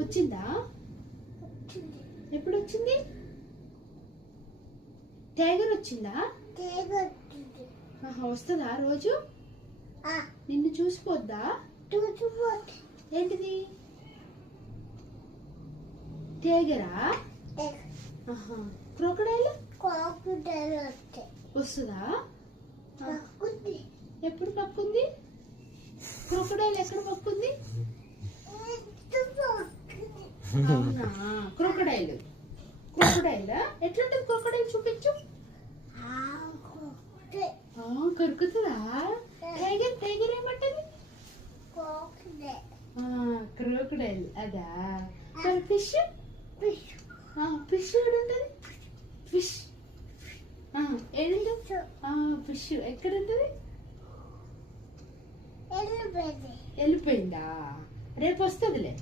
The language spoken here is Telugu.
వచ్చిందా? ఎప్పుడు వచ్చింది? టైగర్ వచ్చిందా? వస్తుందా రోజు? నిన్ను చూసిపోద్దా? ఏంటిది? టైగరా? క్రోకడైల్ వస్తుందా? ఎప్పుడు పక్కుంది? క్రోకడైల్ ఎక్కడ పక్కుంది? అవునా? క్రోకడైల్ ఎట్లుంటది? క్రోకడైల్ చూపించు. కొరుకుతుందా? టైగర్ ఏమంటది? క్రోకడైల్ అదా? ఫిష్ కూడా ఉంటది. ఫిష్ ఫిష్ ఎక్కడ ఉంటది? వెళ్ళిపోయిందా? రేపు వస్తుందిలే.